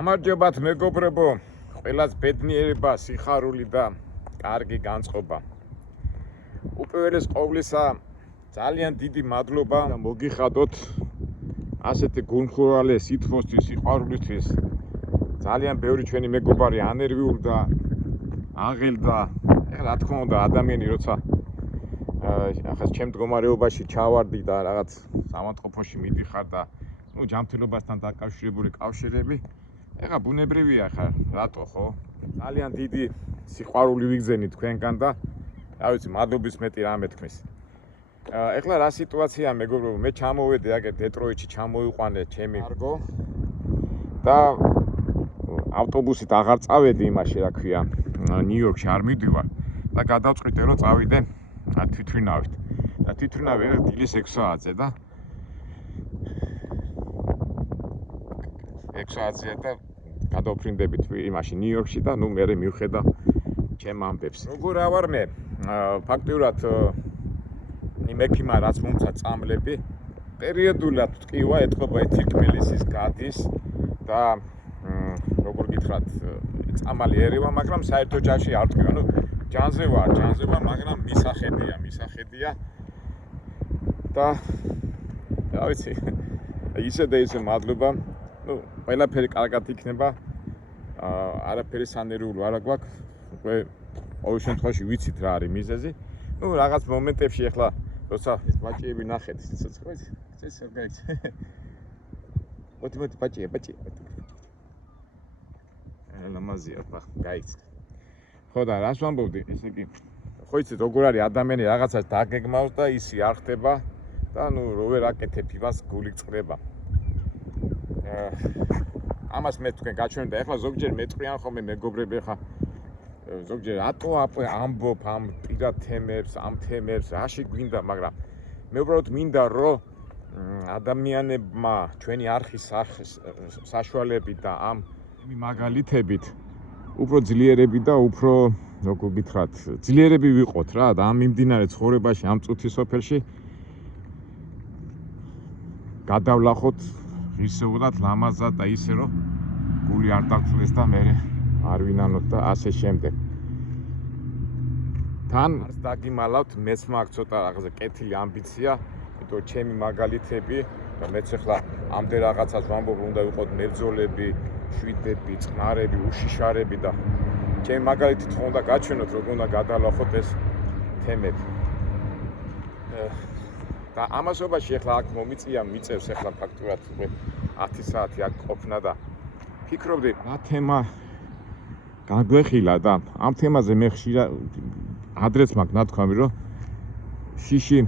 გამარჯობათ მეგობრებო, ყველას ბედნიერება, სიხარული და კარგი განწყობა. უპირველეს ყოვლისა ძალიან დიდი მადლობა და მოგიხადოთ ასეთი გულხურვალე სითბოსთვის, სიყვარულისთვის. ძალიან ბევრი ჩვენი მეგობარი ანერვიულდა, აღელდა. რა თქმა უნდა, ადამიანი როცა ახლა ჩემ მდგომარეობაში ჩავარდი და რაღაც სამონტყოფოში მიდიხარ და ჯანმრთელობასთან დაკავშირებული კავშირები, ეხლა ბუნებრივია ხა, რატო ხო? ძალიან დიდი სიყვარული ვიგზენით თქვენგან და რა ვიცი, მადლობის მეტი რამე თქმის. ეხლა რა სიტუაცია მეგობრებო, მე ჩამოვედი აგერ დეტროიტში ჩამოვიყვანე ჩემი კარგო და ავტობუსით აღარ წავედი იმაში, რა ქვია, ნიუ-იორკში არ მივდივარ და გადავწყვიტე რომ წავიდე თვითმფრინავით. და თვითმფრინავი დილის 6 საათზე და 6 საათზეა და გადავფრინდებით იმაში ნიუ-იორკში და მე მივხედა ჩემ ამბებს. როგორ ავარ მე? ფაქტიურად იმექიმა რაც მომცა წამლები პერიოდულად ტკივა ეთყობა ეთირკმელისის გადის და როგორ გითხრათ წამალი ერევა, მაგრამ საერთო ჯარში არ ტკივა. ჯანზე ვარ, მაგრამ მისახედია და რა ვიცი, ისე და ისე მადლობა. ყველაფერი კარგად იქნება. არაფერი სანერვიულო არ გვაქვს. უკვე ყოველ შემთხვევაში ვიცით რა არის მიზეზი. რაღაც მომენტებში ახლა როცა ეს ბაჭიები ნახეთ, სიცოცხლეში, ეს არ გაიქცა. მოდი ბაჭია. ლამაზია ხა, გაიქცა. ხო და რას ვამბობდი, ესე იგი, ხო იცით როგორ არის ადამიანი რაღაცას დაგეგმავს და ისი არ ხდება და რო ვერ აკეთებ იმას გული წყდება. ამას მე თქვენ გაჩვენებთ და ეხლა ზოგჯერ მეტყვიან ხოლმე მეგობრები ხა ზოგჯერ რატო ამბობ ამ პირად თემებს, ამ თემებს, რაში გვინდა, მაგრამ მე უბრალოდ მინდა რომ ადამიანებმა ჩვენი არხის საშუალებით და ამ მაგალითებით უფრო ძლიერები და უფრო როგორ გითხრათ, ძლიერები ვიყოთ რა და ამ მიმდინარე ცხოვრებაში, ამ წუთის სოფელში გადავლახოთ ღირსეულად, ლამაზად და ისე რომ გული არ დაგწვეს და მე არ ვინანოთ და ასე შემდეგ. თან არც დაგიმალავთ, მეც მაქვს ცოტა რაღაცა კეთილი ამბიცია, იმიტომ ჩემი მაგალითები და მეც ახლა ამდე რაღაცას ვამბობ, უნდა ვიყოთ მებრძოლები, შვიდები, წყნარები, უშიშარები და ჩემი მაგალითით ხო უნდა გაჩვენოთ, როგორ უნდა გადალახოთ ეს თემები. და ამასობაში ახლა აქ მიწევს ახლა ფაქტურად 10 საათი აქ ყოფნა და ფიქრობდი რა თემა გაგვეხილა და ამ თემაზე მე ხშირად ადრეც მაქვს ნათქვამი რომ შიში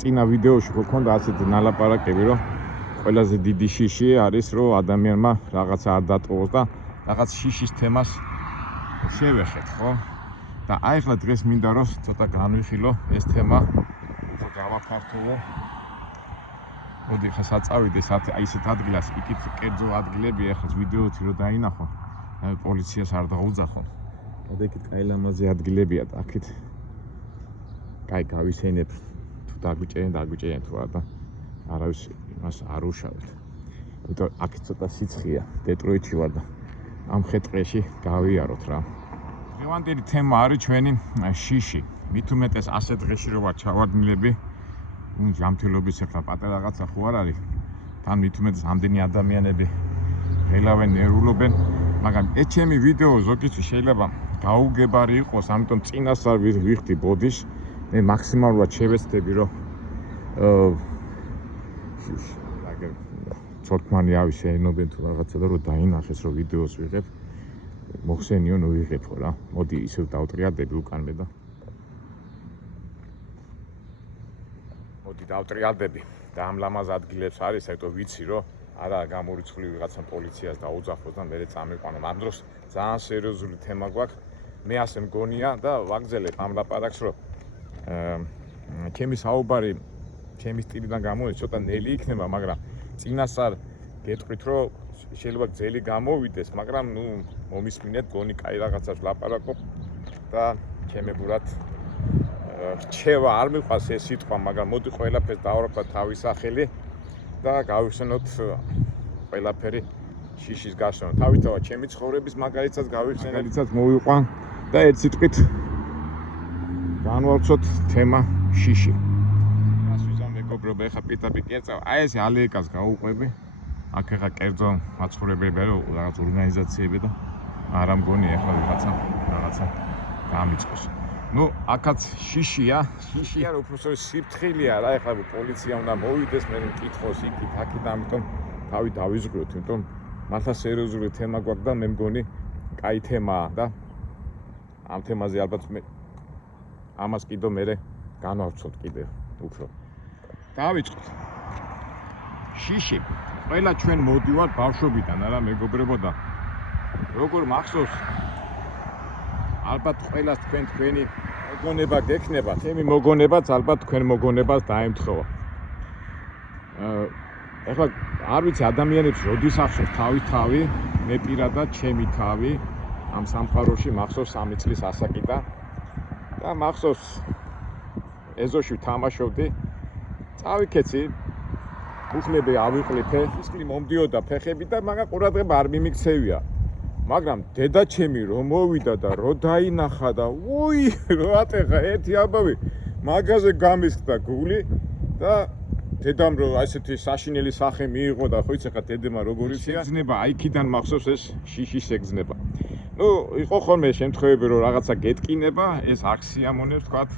წინა ვიდეოში გქონდა ასეთი ნალაპარაკები რომ ყველაზე დიდი შიში არის რომ ადამიანმა რაღაცა არ დატოვოს და რაღაც შიშის თემას შევეხეთ, ხო? და აი ახლა დღეს მინდა რომ ცოტა განვიხილო ეს თემა უფრო გავაფართოვო. მოდი ხა საწავიდე აი ესეთ ადგილას იქით კერძო ადგილები ახლა ვიდეოთი რო დაინახო პოლიციას არ დაუძახო. და იქით კაი ლამაზი ადგილებია და აქეთ კაი გავისენებ თუ დაგვიჭერენ თუ არა და არავის იმას არ უშავეთ. იმიტომ აქეთ ცოტა სიცხეა, დეტროიტში ვარ და ამ ხეთყეში გავიაროთ რა. დღევანდელი თემა არის ჩვენი შიში. მით უმეტეს ასე დღეში რო ვარ ჩავარდნილები, ჯანმრთელობის ახლა პატარა რაღაცა ხო არ არის. თან მით უმეტეს ამდენი ადამიანები ღელავენ, ნერვულობენ, მაგრამ ეს ჩემი ვიდეო ზოგისთვის შეიძლება გაუგებარი იყოს, ამიტომ წინასწარ ვიხდი ბოდიშს. მე მაქსიმალურად შევეცდები რომ აგერ ცოტმანი ავი შეენობენ თუ რაღაცა და რომ დაინახეს რომ ვიდეოს ვიღებ, მოხსენიო ვიღებო რა. მოდი ისევ დავტრიალდები უკანვე და დავტრიალდები და ამ ლამაზ ადგილებს არის, საერთოდ ვიცი რომ არა გამორიცხული ვიღაცა პოლიციას დაუძახოს და მე წამიყვანო. ამ დროს ძალიან სერიოზული თემა გვაქვს. მე ასე მგონია და ვაგრძელებ ამ ლაპარაკს რომ ჩემი საუბარი ჩემი სტილიდან გამოდის ცოტა ნელი იქნება, მაგრამ წინასწარ გეტყვით რომ შეიძლება გზელი გამოვიდეს, მაგრამ მომისმინეთ გონი კაი რაღაცას ვლაპარაკობ და ჩემებურად რჩევა არ მიყვას ეს სიტყვა, მაგრამ მოდი ყველაფერს დავარქვათ თავის სახელი და გავიხსენოთ ყველაფერი შიშის გაშონა. თავისთავად ჩემი ცხოვრების მაგალითსაც გავიხსენე, მაგალითსაც მოვიყვან და ერთ სიტყვით განვავცოთ თემა შიში. გასვიზამ მეგობრებო, ეხა პიტაპი კერწავ, აი ეს ალეიკას გაუყვები. აქ ეხა კერძო მაცხოვრებლები არის, რაღაც ორგანიზაციები და არა მგონი ეხლა რაღაცა გამიწყოს. ნუ აქაც შიშია, უბრალოდ სიფრთხილეა რა, ეხლა პოლიცია უნდა მოვიდეს, მე მკითხოს იქით, აქით, ამიტომ თავი დავიზღვროთ, იმიტომ მართლა სერიოზული თემა გვაქვს და მე მგონი კაი თემაა და ამ თემაზე ალბათ მე ამას კიდო მე განვავცოთ კიდე უფრო. დავიწყოთ. შიში. ყველა ჩვენ მოდივართ ბავშვობიდან, არა მეგობრებო და როგორ მახსოვს ალბათ ყველას თქვენი მოგონება გექნება, თემი მოგონებაც ალბათ თქვენ მოგონებას დაემთხოვა. ეხლა არ ვიცი ადამიანებს როდის ახსოვს თავი, მე პირადად ჩემი თავი ამ სამყაროში მახსოვს 3 წლის ასაკიდან და მახსოვს ეზოში თამაშობდი. წავიქეცი, უხლები ავიყლიფე, ისკრი მომდიოდა ფეხები და მაგა ყურადღება არ მიმიქცევია. მაგრამ დედა ჩემი რომ მოვიდა და რო დაინახა და უი, რო ატეხა ერთი ამბავი, მაგაზე გამისხდა გული და დედამ რო ასეთი საშინელი სახე მიიღო და ხო იცი ხა დედება როგორ იცია? ეგზნება, აიქიდან მახსოვს ეს შიშის ეგზნება. ნუ იყო ხოლმე შემთხვევები რომ რაღაცა გეტკინება, ეს არ სიამონებს თქვათ.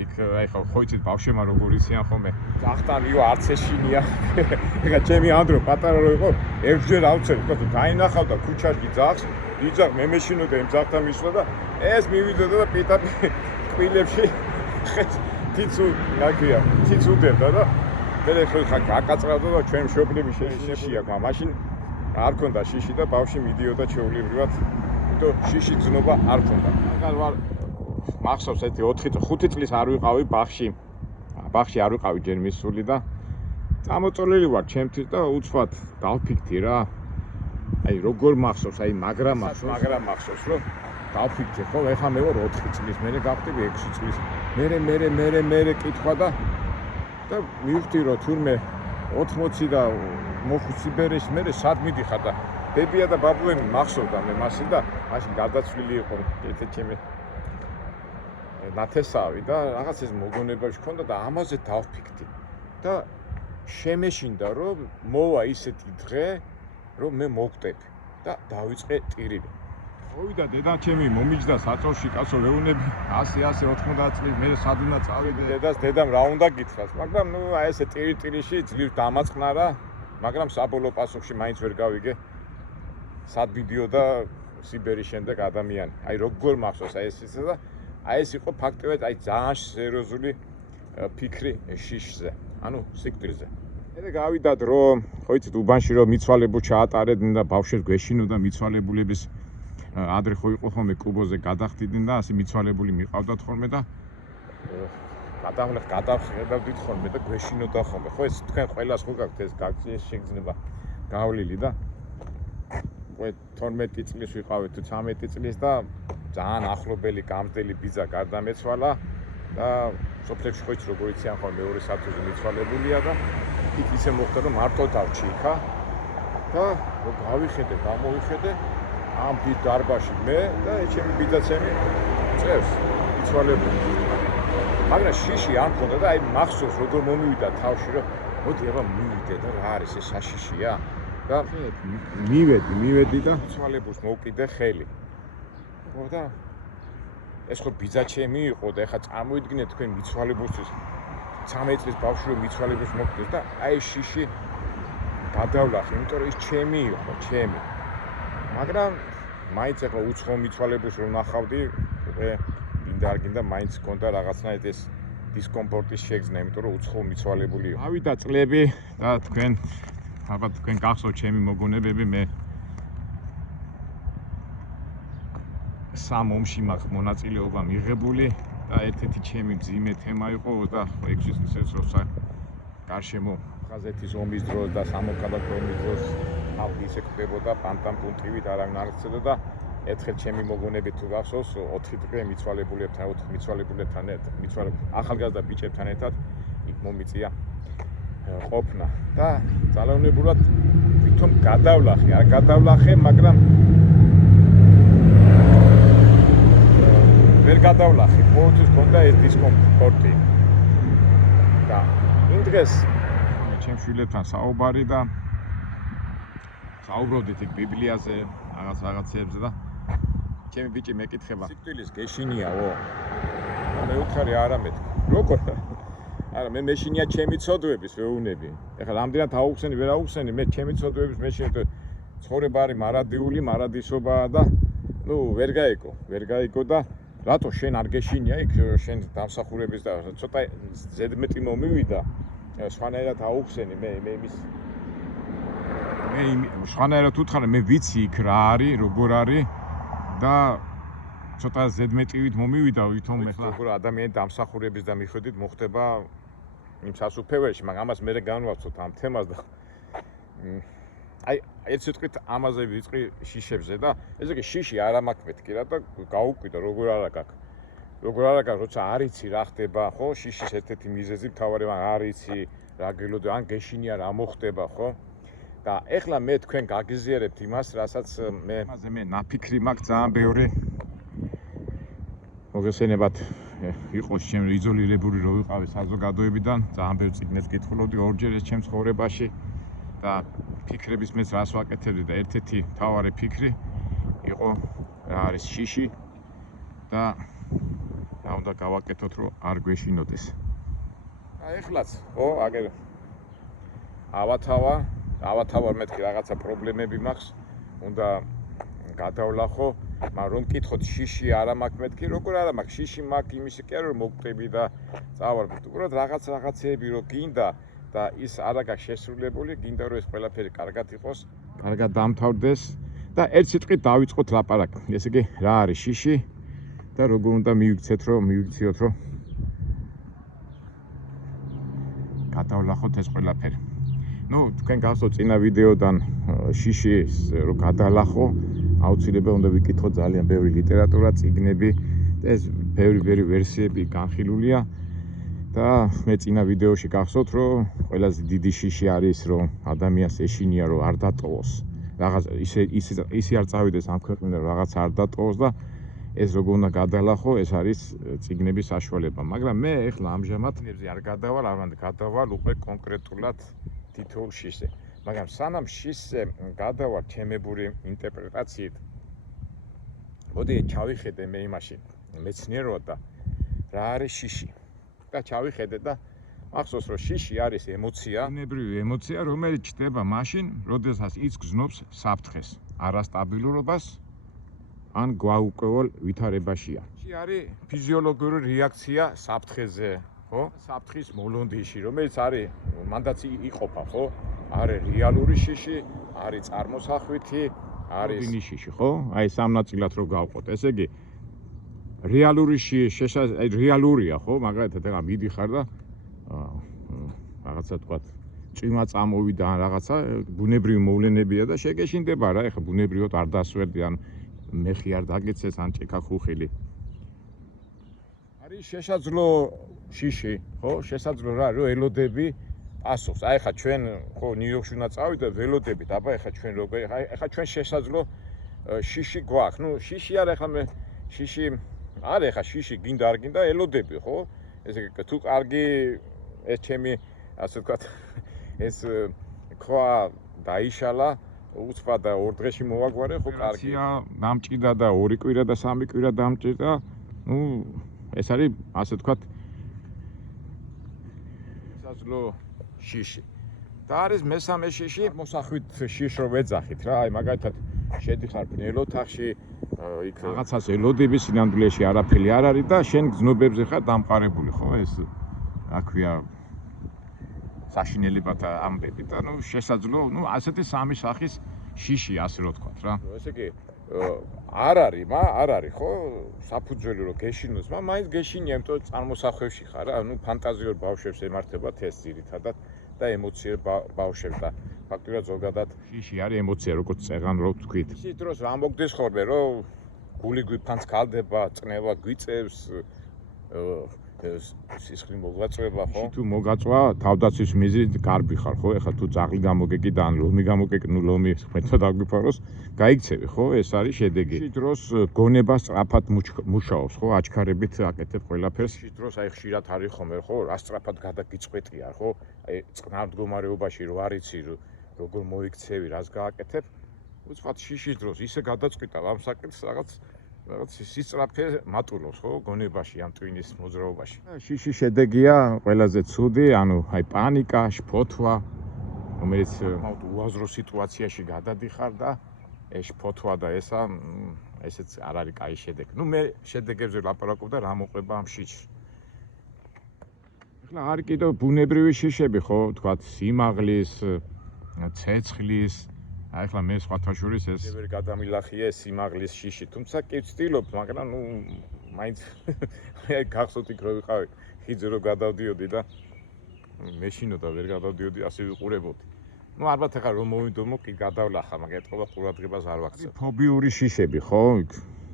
იქ აი ხო იცით ბავშვებმა როგორ იციან ხოლმე. ახტანიო არც ეშინია. ეხა ჩემი ანდრო პატარა რო იყო, ერთჯერ ავწევ, თქო დაინახავდა ქუჩაში ძაღლს, იძახ მე მეშინოდა იმ ძაღლთან მისვლა და ეს მივიდოდა და პიტაპი კვილებში თიცუდებდა და მე ხა გაკაწრავდა და ჩვენ მშობლები შეშინებში აქვს, მაშინ არ ქონდა შიში და ბავშვი მიდიოდა ჩეულებრივად, იმიტომ შიში ძნობა არ ქონდა. მაგალ ვარ მახსოვს ერთი 4-5 წლის არ ვიყავი ბაღში არ ვიყავი ჯერ მისული და წამოწოლილი ვარ ჩემთვის და უცბად დავფიქრდი რა. აი როგორ მახსოვს, აი მაგრამ მახსოვს რომ დავფიქრდი ხო, ეხლა მე ვარ 4 წლის, მე გავხდები 6 წლის. მე კითხვა და მივხვდი რომ თურმე 80 და მოხვი სიბერეში, მე სად მიდიხარ და ბებია და ბაბუენი მახსოვდა მე მასი და მაშინ გარდაცვლილი იყო ერთი ჩემი ნათესავი და რაღაც ეს მოგონებაში ქონდა და ამაზე დავფიქრდი და შემეშინდა რომ მოვა ისეთი დღე რომ მე მოვკვდები და დავიწყე ტირილი. მოვიდა დედა ჩემი მომიჯდა საწოლში, კაცო ვეუნები 100-190 წლის მე სად უნდა წავიდე დედამ რა უნდა გითხრას, მაგრამ ნუ აი ესე ტირიში ძლივ დამაწყნარა, მაგრამ საბოლოო პასუხში მაინც ვერ გავიგე სად მიდიოდა სიბერის შემდეგ ადამიანი. აი როგორ მახსოვს აი ეს და აი ეს იყო ფაქტობრივად აი ძალიან სერიოზული ფიქრი შიშზე, ანუ სიკვდილზე. მე გავიდა დრო, ხო იცით უბანში რომ მიცვალებულს ჩაატარებდნენ და ბავშვებს გვეშინოდა მიცვალებულების ადრე ხო იყო ხოლმე კუბოზე გადახდიდნენ და ასე მიცვალებული მიყავდათ ხოლმე და გადავხედავდით ხოლმე და გვეშინოდა ხოლმე. ხო ეს თქვენ ყველას ხო გაქვთ ეს გაქციის შეგრძნება გავლილი და ყო 12 წლის ვიყავით თუ 13 წლის და ძალიან ახლობელი გამძლელი ბიძა გარდამეცვალა და სოფლებში ხო იცი როგორ იციან ხოლმე მეორე სართულზე მიცვალებულია და იქ ისე მოხდა რომ მარტო დავჭი იქა და რო გამოვიხედე ამ დიდ დარბაზში მე და ჩემი ბიძაცემი წევს მიცვალებული. მაგრამ შიში არ მქონდა და აი მახსოვს როგორ მომივიდა თავში რომ მოდი აბა მივიდე და რა არის ეს საშიშია და მივედი და მიცვალებულს მოვკიდე ხელი. ხო და ეს ხო ბიძაჩემი იყო და ეხლა წარმოიდგინეთ თქვენ მიცვალებულს 13 წლის ბავშვი რომ მიცვალებულს მოვკდეს და აი შიში გადავლახე, იმიტომ რომ ის ჩემი იყო, ჩემი. მაგრამ მაინც ეხლა უცხო მიცვალებულს რომ ნახავდი, გინდა არ გინდა მაინც ჰქონდა რაღაცნაირად ეს დისკომფორტის შეგრძნა, იმიტომ რომ უცხო მიცვალებული იყო. ავიდა წლები და ალბათ თქვენ გახსოვთ ჩემი მოგონებები, მე სამ ომში მაქვს მონაწილეობა მიღებული და ერთ-ერთი ჩემი მძიმე თემა იყო 26 წლის როცა გარშემო ხაზეთის ომის დროს და სამოქალაქო ომის დროს თავი ისე კვდებოდა პანტამპუნტივით არავინ არ იცოდა და ერთხელ ჩემი მოგონები თუ გახსოვს 4 დღე მიცვალებულებთან ახალგაზრდა ბიჭებთან ერთად იქ მომიწია ყოფნა და ძალაუნებურად თვითონ გადავლახე, არ გადავლახე, მაგრამ ვერ გადავლახე, ყოველთვის გქონდა ეს დისკომფორტი. და იმ დღეს მე ჩემ შვილებთან საუბარი და საუბრობდით იქ ბიბლიაზე, რაღაცებზე და ჩემი ბიჭი მეკითხება, სიკვდილის გეშინიაო? მე უთხარი არა მეთქი. როგორ? არა, მე მეშინია ჩემი ცოდვების ვეუნები. ეხლა რამდენად აუხსენი, ვერ აუხსენი, მე ჩემი ცოდვების მეშინია ცხოვრება არის მარადიული, მარადისობაა და ვერ გაიგო და რატო შენ არ გეშინია იქ შენ დამსახურების და ცოტა ზედმეტი მომივიდა სხვანაირად აუხსენი მე სხვანაირად უთხარი მე ვიცი იქ რა არის როგორ არის და ცოტა ზედმეტივით მომივიდა ვითომ ეხლა როგორ ადამიანი დამსახურების და მიხედვით მოხდება იმ სასუფეველში მაგრამ ამას მე განვაცოთ ამ თემას და აი ერთ სიტყვით ამაზე ვიწყი შიშებზე და ესე იგი შიში არ მაქვს მეთქი რა და გაუკვირდა როგორ არა გაქვს როცა არ იცი რა ხდება ხო შიშის ერთ-ერთი მიზეზი მთავარი არ იცი რა გელოდე ან გეშინია რა მოხდება ხო და ეხლა მე თქვენ გაგიზიარებთ იმას რასაც მე ნაფიქრი მაქვს ძალიან ბევრი მოგესალმებათ იყოს ჩემი იზოლირებული რო ვიყავი საზოგადოებიდან ძალიან ბევრ წიგნებს კითხულობდი ორჯერ ეს ჩემს ცხოვრებაში და ფიქრების მეც რას ვაკეთებდი და ერთ-ერთი მთავარი ფიქრი იყო რა არის შიში და რა უნდა გავაკეთოთ რომ არ გვეშინოდეს. აი ეხლაც ხო აგერ ავათავარ მეთქი რაღაცა პრობლემები მაქვს უნდა გადავლახო მაგრამ რომ მკითხოთ შიში არა მაქვს მეთქი როგორ არა მაქვს შიში მაქვს იმისი კი არა რომ მოგწები და წავარდით უბრალოდ რაღაცეები რომ გინდა და ის არა გაქვს შესრულებული, გინდა რომ ეს ყველაფერი კარგად იყოს, კარგად დამთავრდეს და ერთ სიტყვით დავიწყოთ ლაპარაკი. ესე იგი, რა არის შიში და როგორ უნდა მივიქციოთ რომ გადავლახოთ ეს ყველაფერი. თქვენ გახსოვთ წინა ვიდეოდან შიშის რომ გადალახო, აუცილებლად უნდა ვიკითხოთ ძალიან ბევრი ლიტერატურა, წიგნები და ეს ბევრი ვერსიები განხილულია. და მე წინა ვიდეოში გახსოვთ რომ ყველაზე დიდი შიში არის რომ ადამიანს ეშინია რომ არ დატოვოს რაღაც ისე არ წავიდეს ამ ქვეყნიდან რაღაც არ დატოვოს და ეს როგორ უნდა გადალახო ეს არის წიგნების საშუალება მაგრამ მე ეხლა ამჟამად არ გადავალ უკვე კონკრეტულად თითოეულ შიშზე მაგრამ სანამ შიშზე გადავალ თემებური ინტერპრეტაციით მოდი ჩავიხედე მე იმაში მეცნიერულად და რა არის შიში და ჩავიხედე და მახსოვს რომ შიში არის ემოცია, ბუნებრივი ემოცია, რომელიც ჩდება მაშინ, როდესაც ის გზნობს საფრთხეს, არასტაბილურობას ან გვაუკვევალ ვითარებაშია. შიში არის ფიზიოლოგიური რეაქცია საფრთხეზე, ხო? საფრთხის მოლონდიში, რომელიც არის მანდაც იყოფა, ხო? არის რეალური შიში, არის წარმოსახვითი, არის შიში, ხო? აი სამ ნაწილად რო გავყოთ. ესე იგი რეალური რეალურია ხო მაგალითად ეხლა მიდიხარ და რაღაცა თქვა წვიმა წამოვიდა ან რაღაცა ბუნებრივი მოვლენებია და შეგეშინდება რა ეხლა ბუნებრივად არ დასვერდი ან მეხი არ დაგეცეს ან ჭიქა ხუხილი არის შესაძლო შიში ხო შესაძლო რა რომ ელოდები პასუხს აი ეხლა ჩვენ ხო ნიუ-იორკში უნდა წავიდე ველოდებით აბა ეხლა ჩვენ როგორ ეხლა ჩვენ შესაძლო შიში გვაქვს შიში არა ეხლა მე შიში არა ეხა შიში გინდა არ გინდა ელოდები ხო ესე თუ კარგი ეს ჩემი ასე ვთქვათ ეს ქვა დაიშალა უცბად და ორ დღეში მოვაგვარე ხო კარგია დამჭირდა და ორი კვირა და სამი კვირა დამჭირდა ეს არის ასე ვთქვათ შესაძლო შიში და არის მესამე შიში მოსახვით შიშ რო ვეძახით რა აი მაგალითად შედიხარ ბნელ ოთახში იქ რაღაცას ელოდები სინამდვილეში არაფერი არ არის და შენ გზნობებზე ხარ დამყარებული ხო ეს რა ქვია საშინელებათა ამბები და შესაძლო ასეთი სამი სახის შიში ასე რო თქვა რა ესე იგი არ არის ხო საფუძველი რომ გეშინოს მაინც გეშინია იმიტომ რომ წარმოსახვევში ხარ რა ფანტაზიურ ბავშვებს ემართებათ ეს ძირითადად და ემოციურ ბავშვებს და ფაქტურად ზოგადად შიში არის ემოცია როგორც წეღან რო თქვით ის დროს რა მოგდეს ხოლმე რომ გული გვიფანს ქალდება წნევა გვიწევს სისხლი მოგვაწვება, ხო? თუ მოგაწვა თავდაცვის მიზნით გარბი ხარ, ხო? ეხლა თუ ძაღლი გამოგეკი და ან ლომი გამოგეკი, ნუ ლომი მეტად აგვიფაროს, გაიქცევი, ხო? ეს არის შედეგი. ის დროს გონება სწრაფად მუშაობს, ხო? აჩქარებით აკეთებ ყველაფერს. ის დროს აი ხშირად არის ხომ, ხო? რა სწრაფად გადაგიწყვეტია, ხო? აი წყნარ მდგომარეობაში რო არიცი, როგორ მოიქცევი, რას გააკეთებ, უცბად შიშის დროს ისე გადაწყვიტა ამ საკითხს რაღაც სისწრაფე მატულობს, ხო? გონებაში ამ ტვინის მოძრაობაში. შიშის შედეგია ყველაზე ცუდი, ანუ აი პანიკა, შფოთვა, რომელიც უაზრო სიტუაციაში გადადიხარ და ეს შფოთვა და ესეც არ არის კაი შედეგი. ნუ მე შედეგებზე ლაპარაკობ და რა მოყვება ამ შიშში. ეხლა არის კიდევ ბუნებრივი შიშები, ხო? თქვათ სიმაღლის, ცეცხლის, აი ეხლა მე სხვათა შორის ეს ვერ გადამილახია სიმაღლის შიში, თუმცა კი ვცდილობ, მაგრამ ნუ მაინც აი გახსოვთ იქ რო ვიყავი, ხიძე რო გადავდიოდი და მეშინო და ვერ გადავდიოდი, ასე ვიყურებოდი. ნუ ალბათ ახლა რომ მოვიდომო კი გადავლახა, მაგრამ ეთყობა ყურადღებას არ ვაქცევ. ფობიური შიშები, ხო?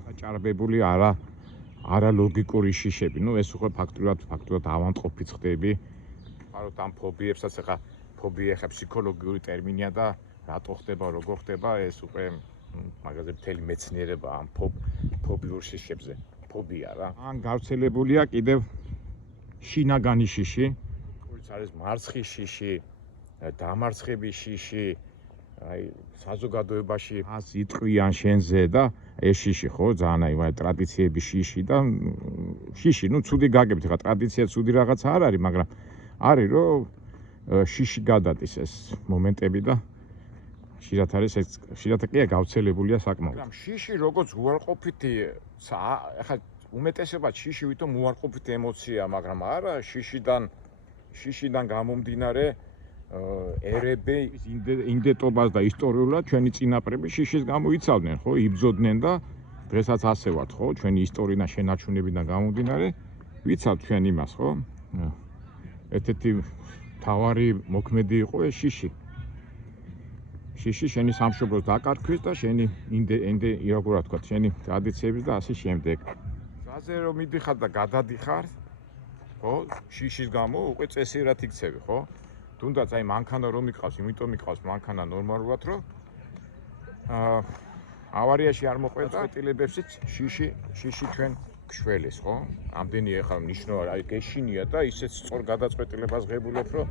საჭარბებული არა ლოგიკური შიშები. ნუ ეს უკვე ფაქტურად ავანტყოფი ხდები. ხაროთ ამ ფობიებსაც ახლა ფობია ხა ფსიქოლოგიური ტერმინია და რატო ხდება, როგორ ხდება, ეს უკვე მაგაზე მთელი მეცნიერება ამ ფობიურ შიშებზე. ფობია რა. ან გავრცელებულია კიდევ შინაგანი შიში. როგორც არის მარცხი შიში, დამარცხების შიში, აი საზოგადოებაში იტყვიან შენზე და ეს შიში, ხო, ძალიან აი ტრადიციების შიში და შიში, ნუ ცუდი გაგებით, ხა ტრადიცია ცუდი რაღაც არ არის, მაგრამ არის რომ შიში გადადის ეს მომენტები და ხშირად არის ეს ხშირად კიდე გავრცელებულია საკმაოდ. მაგრამ შიში როგორც უარყოფითი ახლა უმეტესობა შიში ვითომ უარყოფითი ემოციაა, მაგრამ არა შიშიდან გამომდინარე ერები ინდეტობას და ისტორიულად ჩვენი წინაპრები შიშის გამო იცავდნენ, ხო, იბრძოდნენ და დღესაც ასე ვართ, ხო, ჩვენი ისტორინა შენარჩუნებიდან გამომდინარე ვიცავთ ჩვენ იმას, ხო? ერთ-ერთი თავარი მოქმედი იყო ეს შიში. შიში შენი სამშობლოს დაკარქვის და შენი როგორ ვთქვა, შენი ტრადიციების და ასე შემდეგ. გზაზე რომ მიდიხარ და გადადიხარ, ხო? შიშის გამო უკვე წესიერად იქცევი, ხო? თუნდაც აი მანქანა რომ მიყავს, იმიტომ მიყავს მანქანა ნორმალურად, რომ ავარიაში არ მოყვება, წეტილებებშიც შიში ჩვენ გშველეს, ხო? ამდენი ახლა ნიშნავენ, აი გეშინია და ისეთ სწორ გადაწყვეტილებას ღებულობ, რომ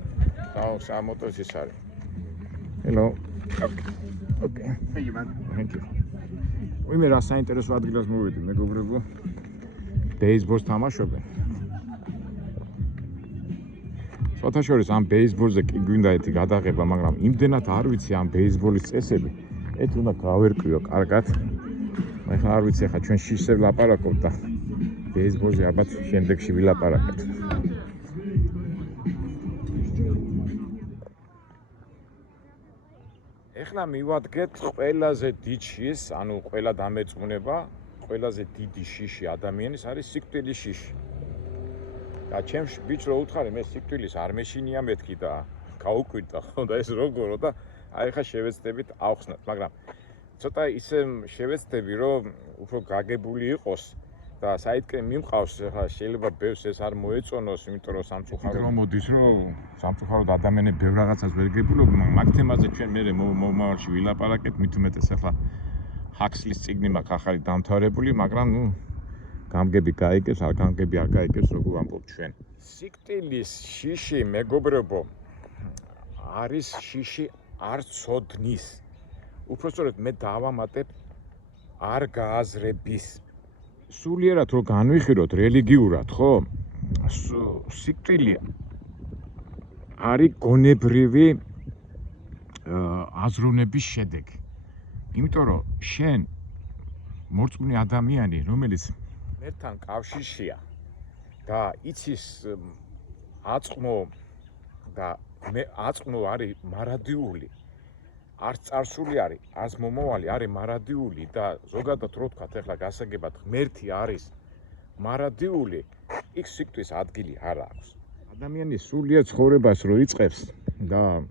სამოტოს ის არის. Hello. Okay. Thank you, man. Thank you. ვიმე რა საინტერესო ადგილას მოვიდი, მეგობრებო. ბეისბოლს თამაშობენ. სხვათა შორის ამ ბეისბოლზე კი გვინდა ერთი გადაღება, მაგრამ იმდენად არ ვიცი ამ ბეისბოლის წესები. ეს უნდა გავერკვიო კარგად. მაგრამ არ ვიცი ახლა ჩვენ შიშზე ვლაპარაკობთ და ბეისბოლზე ალბათ შემდეგში ვილაპარაკებთ. ეხლა მივადგეთ ყველაზე დიდ შიშს, ანუ ყველა დამეწუნება, ყველაზე დიდი შიში ადამიანის არის სიკვდილის შიში. და ჩემს ბიჭს რო უთხარი, მე სიკვდილის არ მეშინია მეთქი და გაუკვირდა ხო და ეს როგორო და აი ხა შევეცდებით ავხსნათ, მაგრამ ცოტა ისე შევეცდები, რომ უფრო გაგებული იყოს და საითკენ მიმყავს, ხა შეიძლება ბევრს ეს არ მოეწონოს, იმიტომ რომ სამწუხაროდ მოდის, რომ სამწუხაროდ ადამიანები ბევრ რაღაცას ვერ გებულობენ, მაგ თემაზე ჩვენ მე მომავალში ვილაპარაკებთ, მით უმეტეს ახლა ჰაქსლის წიგნი მაქვს ახალი დამთავრებული, მაგრამ ნუ გამგები გაიგებს, არ გამგები არ გაიგებს, როგორ ვამბობთ ჩვენ. სიკვდილის შიში, მეგობრებო, არის შიში არ ცოდნის. უпростоრად მე დავამატებ არ გააზრების. სულიერად რო განვიხილოთ რელიგიურად, ხო? სიკვდილი არის გონებრივი აზროვნების შედეგი. იმიტომ რომ შენ მორწმუნე ადამიანი, რომელიც მერთან კავშირშია და იცის აწმო და მე აწმო არის მარადიული, არც წარსული არის, არც მომავალი არის მარადიული და ზოგადად რო ვთქვათ, ახლა გასაგებად ღმერთი არის მარადიული, იქ სიკვდილის ადგილი არ აქვს. ადამიანი სულიერ ცხოვრებას რო იწყებს და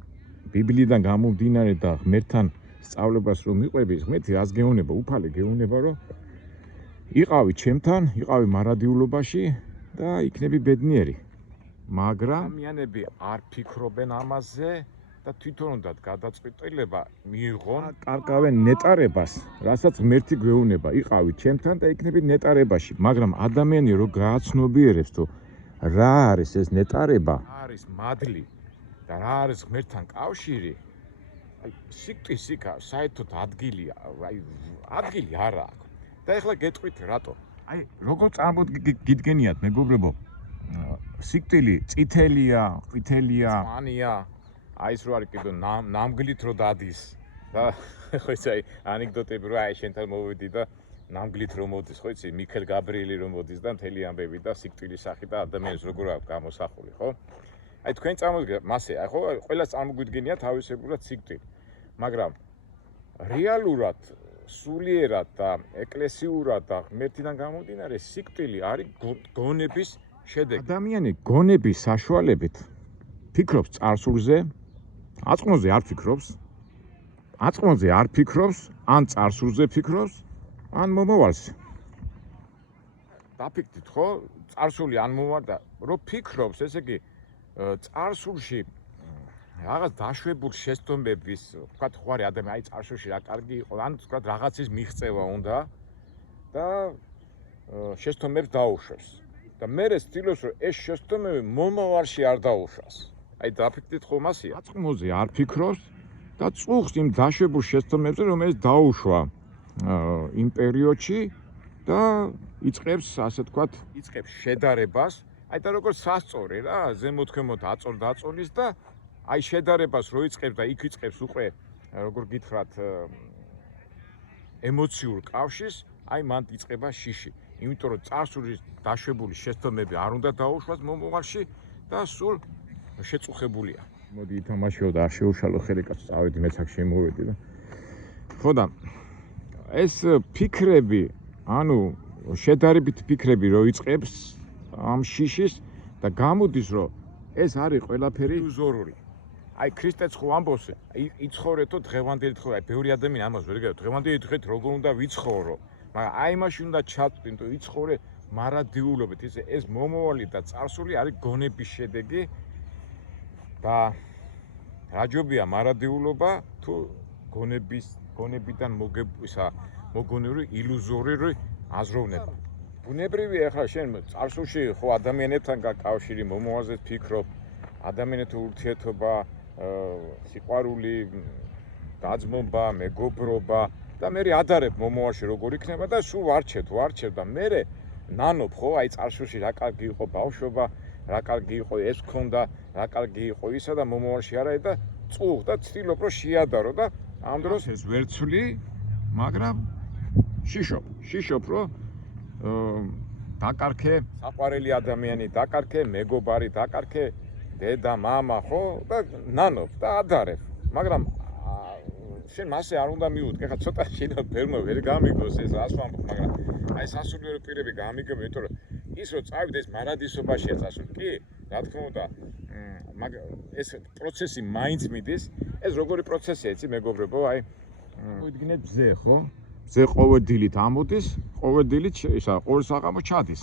ბიბლიიდან გამომდინარე და ღმერთთან სწავლებას რომ მიყვები, ღმერთი რას გეუბნება, უფალი გეუბნება, რომ იყავი ჩემთან, იყავი მარადიულობაში და იქნები ბედნიერი. მაგრამ ადამიანები არ ფიქრობენ ამაზე და თვითონ უნდა გადაწყვეტილება მიიღონ. კარკავენ ნეტარებას, რასაც ღმერთი გვეუბნება, იყავით ჩემთან და იქნებით ნეტარებაში, მაგრამ ადამიანი რო გააცნობიერებს თუ რა არის ეს ნეტარება, არის მადლი და რა არის ღმერთთან კავშირი, აი სიკტის იქა საერთოდ ადგილია, აი ადგილი არ აქვს. და ეხლა გეტყვით რატო? აი როგორ წარმოგიდგენიათ მეგობრებო, სიკვდილი წითელია, ყვითელია, მანია, აი ეს რო არის კიდე ნამგლით რო დადის და ხო იცი აი ანეკდოტები რო აი შენთან მოვედი და ნამგლით რო მოდის, ხო იცი მიქელ გაბრიელი რო მოდის და მთელი ამბები და სიკვდილის სახით და ადამიანს როგორ აქვს გამოსახული, ხო? აი თქვენ წარმოგიდგენთ მასე, აი ხო ყველას წარმოგვიდგენია თავისებურად სიკვდილი. მაგრამ რეალურად, სულიერად და ეკლესიურად და ღმერთიდან გამომდინარე სიკვდილი არის გონების შედეგი. ადამიანი გონების საშუალებით ფიქრობს წარსულზე, აწმოზე არ ფიქრობს, აწმოზე არ ფიქრობს, ან წარსულზე ფიქრობს, ან მომავალზე. დაფიქრდით ხო? წარსული ან მომავალ და რო ფიქრობს, ესე იგი წარსულში რაღაც დაშვებულ შეცდომების, ვთქვათ, ხوارი ადამიანი, აი წარსულში რა კარგი იყო, ან ვთქვათ, რაღაცის მიღწევა უნდა და შეცდომებს დაუშვებს. და მე ვცდილობს, რომ ეს შეცდომები მომავალში არ დაუშვას. აი დაფიქრდით ხო მასია? აწმოზე არ ფიქრობს და წუხს იმ დაშვებულ შეცდომებზე, რომელიც დაუშვა იმ პერიოდში და იწყებს, ასე ვთქვათ, იწყებს შედარებას, აი და როგორც სასწორე რა, ზემოთქვემოთ აწორ-დაწონის და აი შედარებას რო იწყებს და იქ იწყებს უკვე როგორ გითხრათ ემოციურ კავშირს, აი მან იწყება შიში. იმიტომ რომ წარსულის დაშვებული შეცდომები არ უნდა დაუშვას მომავალში და სულ შეწუხებულია. მოდი ითამაშეო და არ შეუშალო ხელი კაცს, წავედი მეცაკ შემოვედი და ხო და ეს ფიქრები, ანუ შედარებით ფიქრები რო იწყებს ამ შიშის და გამოდის რომ ეს არის ყველაფერი ილუზორული. აი ქრისტეც ხო ამბობს, იცხოვრეთო დღევანდელი დღე, აი ბევრი ადამიანი ამას ვერ გიგებს, დღევანდელი დღეთ როგორ უნდა ვიცხოვრო, მაგრამ აი მაშინ უნდა ჩაწვდინ, თუ იცხოვრე მარადიულობით, ისე ეს მომავალი და წარსული არის გონების შედეგი და რაჯობია მარადიულობა თუ გონებიდან მოგონიური ილუზორული აზროვნება. ბუნებრივია ახლა შენ წარსულში ხო ადამიანებთან გაკავშირი, მომავალზე ფიქრობ, ადამიანთა ურთიერთობა, სიყვარული, დაძმობა, მეგობრობა და მე ადარებ მომავალში როგორ იქნება და სულ ვარჩევ და მე ნანობ ხო აი წარსულში რა კარგი იყო ბავშვობა, რა კარგი იყო ეს ქონდა, რა კარგი იყო ისა და მომავალში არა და წუხ და ცდილობ რომ შეადარო და ამ დროს ეს ვერცვლი, მაგრამ შიშობ რომ დაკარქე საყვარელი ადამიანი, დაკარქე მეგობარი, დაკარქე დედა, მამა ხო და ნანობ და ადარებ. მაგრამ შენ მასე არ უნდა მიუდგე, ხა ცოტა შინო ფერმა ვერ გამიგოს ეს რას ვამბობ, მაგრამ აი სასულიერო პირები გამიგებენ, იმიტომ რომ ის რო წავიდა ეს მარადისობაშია წასული. კი, რა თქმა უნდა, მაგრამ ეს პროცესი მაინც მიდის. ეს როგორი პროცესია, იცი მეგობრებო, აი მოიდგინეთ ბზე, ხო? ბზე ყოველდილით ამოდის, ყოველდილით ისა ყოველ საღამო ჩადის.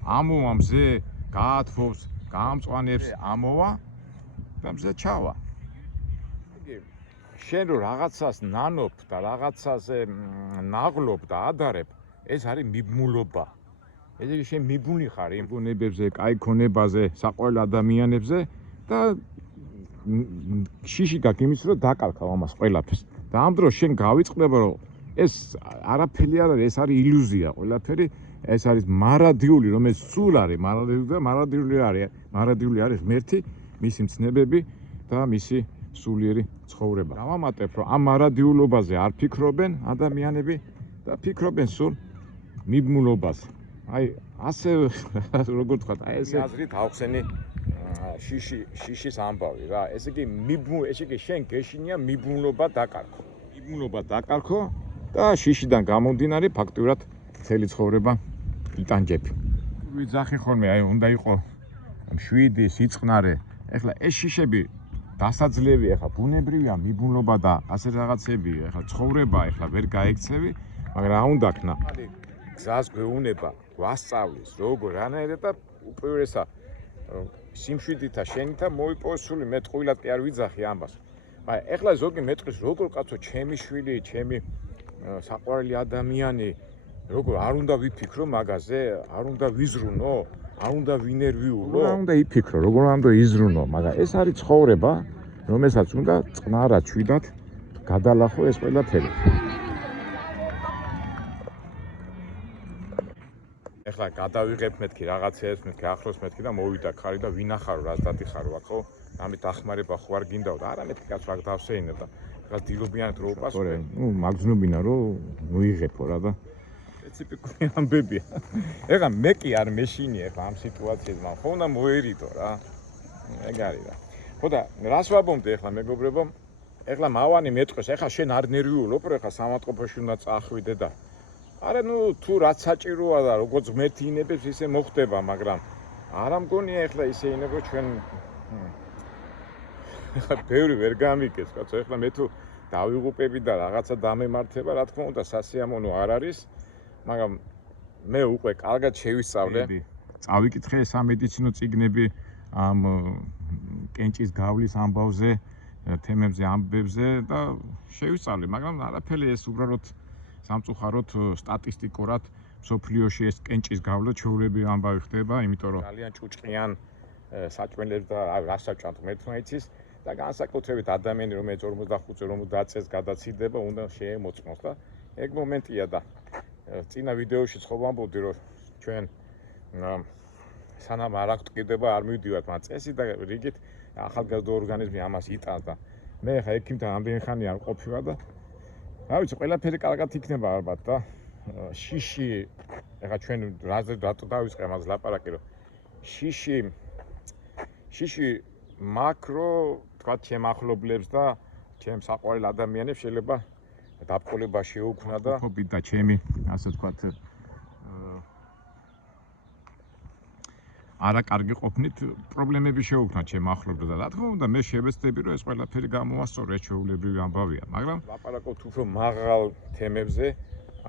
ამოვა მზე, გაათბობს, გამწვანებს, ამოვა და მზე ჩავა. შენ რო რაღაცას ნანობ და რაღაცაზე ნაღლობ და ადარებ, ეს არის მიბმულობა. ესე იგი შენ მიბმული ხარ იმ გონებებზე, კაი ქონებაზე, საყვარელ ადამიანებზე და შიში გაქვს იმის რომ დაკარქავ ამას ყველაფერს. და ამ დროს შენ გავიწყდება რომ ეს არაფერი არ არის, ეს არის ილუზია, ყველაფერი ეს არის მარადიული, რომელიც სულ არის მარადიული და მარადიული არის ღმერთი, მისი მცნებები და მისი სულიერი ცხოვრება. დავამატებ რომ ამ მარადიულობაზე არ ფიქრობენ ადამიანები და ფიქრობენ სულ მიბმულობაზე. აი ასე როგორ თქვა, აი ესე აზრით ავხსენი შიშის ამბავი რა. ესე იგი შენ გეშინია მიბმულობა დაკარქო. მიბმულობა დაკარქო და შიშიდან გამომდინარე ფაქტურად მთელი ცხოვრება იტანჯები. ვიძახი ხოლმე, აი უნდა იყო 7, სიწყნარე. ეხლა ეს შიშები დასაძლევია, ეხლა ბუნებრივია მიბმულობა და ასე რაღაცები, ეხლა ცხოვრება ეხლა ვერ გაიქცევი, მაგრამ რა უნდა ქნა? გზას გვეუბნება, გვასწავლის, როგორ რანაირად და უპირველესა სიმშვიდითა შენითა მოიპოვოს სული მე ტყუილად კი არ ვიძახი ამას. მაგრამ ეხლა ზოგი მეტყვის როგორ კაცო ჩემი შვილი, ჩემი საყვარელი ადამიანი, როგორ არ უნდა ვიფიქრო მაგაზე, არ უნდა ვიზრუნო, არ უნდა ვინერვიულო. როგორ უნდა იფიქრო, როგორ უნდა იზრუნო, მაგრამ ეს არის ცხოვრება, რომელსაც უნდა წყნარად შვიდად გადალახო ეს ყველაფერი. ეხლა გადავიღებ მეთქი რაღაცეებს, მეთქი ახლოს მეთქი და მოვიდა ხარი და ვინახარო რას დადიხარო აქ ხო? ამით ახმარება ხო არ გინდაო და არა მეთქი კაც რა დავსეინებ და ეხლა დილობიანად რო უპასუხე. მაგზნობინა რომ მოიღებო რა და სპეციფიკური ამბებია. ეხლა მე კი არ მეშინი ეხლა ამ სიტუაციაზე, მაგრამ ხო უნდა მოერიდო რა. ეგ არის რა. ხო და რას ვაბომდე ეხლა მეგობრებო? ეხლა მავანი მეტყვის, ეხლა შენ არ ნერვიულობ, რომ ეხლა სამატყოფოში უნდა წახვიდე და არა ნუ თუ რაც საჭიროა და როგორც ღმერთი ინებებს ისე მოხდება, მაგრამ არა მგონია ეხლა ისე ინებო ჩვენ ბევრი ვერ გამიგეს, კაცო, ეხლა მე თუ დავიღუპები და რაღაცა დამემართება, რა თქმა უნდა, სასიამოვნო არ არის, მაგრამ მე უკვე კარგად შევისწავლე. წავიკითხე სამედიცინო წიგნები ამ კენჭის გავლის ამბავზე, თემებზე, ამბებზე და შევისწავლე, მაგრამ არაფერი ეს უბრალოდ სამწუხაროდ სტატისტიკურად სოფლიოში ეს კენჭის გავლა ჩვეულები ამბავი ხდება, იმიტომ რომ ძალიან ჭუჭყიან საჭმელებს და რასაჭამთ მეთმაიცის და განსაკუთრებით ადამიანი რომელიც 45 რომ დაწეს გადაცილდება უნდა შეემოწმოს და ეგ მომენტია და წინა ვიდეოშიც ხო ვამბობდი რომ ჩვენ სანამ არ აქვთ ყიდება არ მივდივართ მაგრამ წესი და რიგით ახალგაზრდა ორგანიზმი ამას იტანს და მე ხა ექიმთან ამდენი ხანი არ ყოფილა და რა ვიცი ყველაფერი კარგად იქნება ალბათ და შიში ეხა ჩვენ რატო დავიწყე ამას ლაპარაკი რომ შიში მაკრო თქვა ჩემ ახლობლებს და ჩემ საყვარელ ადამიანებს შეიძლება დაბყოლება შეუქმნა და ყოფით და ჩემი ასე თქვა არა კარგი ყოფნით პრობლემები შეუქმნა ჩემ ახლობლებს და რა თქმა უნდა მე შევეცდები რომ ეს ყველაფერი გამოვასწორო ეს ჩვეულებრივი ამბავია მაგრამ ლაპარაკობთ უფრო მაღალ თემებზე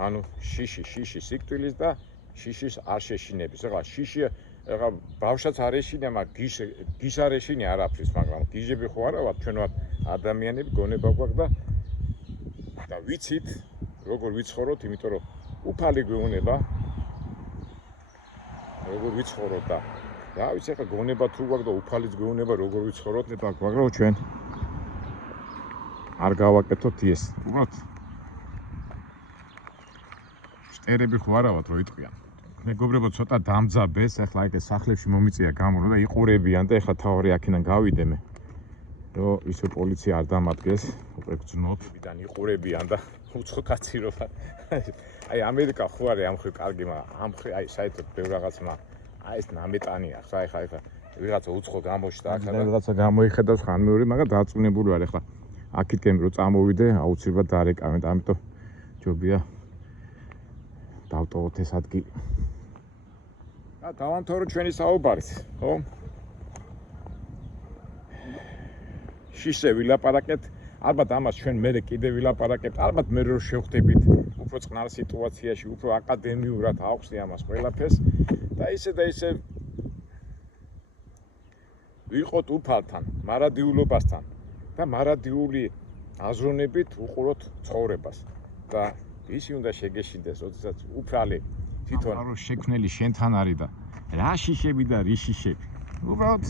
ანუ შიში სიკვდილის და შიშის არ შეშინების ეხლა შიში ეხლა ბავშვაც არ ეშინია მაგრამ გის არ ეშინია არაფრის მაგრამ გიჟები ხო არა ვართ ჩვენ ვართ ადამიანები გონება გვაქვს და ვიცით როგორ ვიცხოვროთ იმიტომ რომ უფალი გვეუბნება როგორ ვიცხოვროთ და რა ვიცი ეხლა გონება თუ გვაქვს და უფალიც გვეუბნება როგორ ვიცხოვროთ და გვაქვს რომ ჩვენ არ გავაკეთოთ ეს უბრალოდ შტერები ხო არა ვართ რომ იტყვიან მეგობრებო ცოტა დამძაბეს ახლა ეგ სახლებში მომიწია გამო და იყურებიან და ახლა თავი აქედან გავიდე მე რომ ისე პოლიცია არ დამადგეს უკვე გძნობ ვიდან იყურებიან და უცხო კაცი რო აი ამერიკა ხო არის ამ ხრი კარგი მაგრამ ამ ხრი აი საერთოდ ბევრ რაღაცმა აი ეს ნამეტანია ხა ეხლა ვიღაცა უცხო გამოშდა აქ და რაღაცა გამოიხედავს ხანმეური მაგრამ დარწმუნებული ვარ ახლა აქეთკენ რო წამოვიდე აუცილებლად დარეკავენ ამიტომ ჯობია დავტოვოთ ეს ადგილი და დავამთავრო ჩვენი საუბარიც ხო შიშზე ვილაპარაკეთ ალბათ ამას ჩვენ მერე კიდე ვილაპარაკებთ ალბათ მე რო შევხვდებით უფრო წყნარ სიტუაციაში უფრო აკადემიურად აუხსნი ამას ყველაფერს და ისე ვიყოთ უფალთან მარადიულობასთან და მარადიული აზროვნებით უყუროთ ცხოვრებას და ისი უნდა შეგეშინდეს როდესაც უფალი თვითონ რო შექმნელი შენთან არის და რა შიშები და რი შიშები უბრალოდ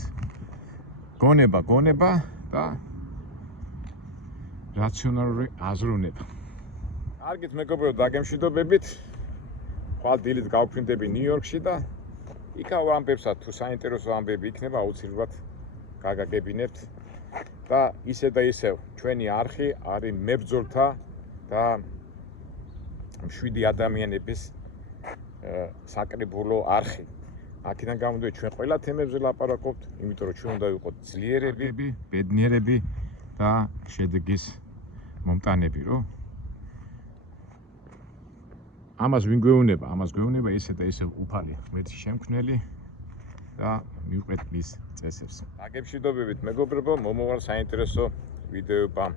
გონება და რაციონალური აზროვნება. კარგით მეგობრებო, დაგემშვიდობებით. ხვალ დილით გავფრინდები ნიუ-იორკში და იქავა ამბებსა თუ საინტერესო ამბები იქნება აუცილებლად გაგაგებინებთ და ისე და ისევ ჩვენი არხი არის მებრძოლთა და მშვიდი ადამიანების საკრებულო არხი. აქედან გამომდინარე ჩვენ ყველა თემებზე ლაპარაკობთ, იმიტომ რომ ჩვენ უნდა ვიყოთ ძლიერები, ბედნიერები და შედეგის მომტანები, რომ ამას ვინ გვეუბნება ისე და ისე უფალი ღმერთის შემქმნელი და მივყვეთ მის წესებს. დაგემშვიდობებით მეგობრებო, მომავალ საინტერესო ვიდეოებამ.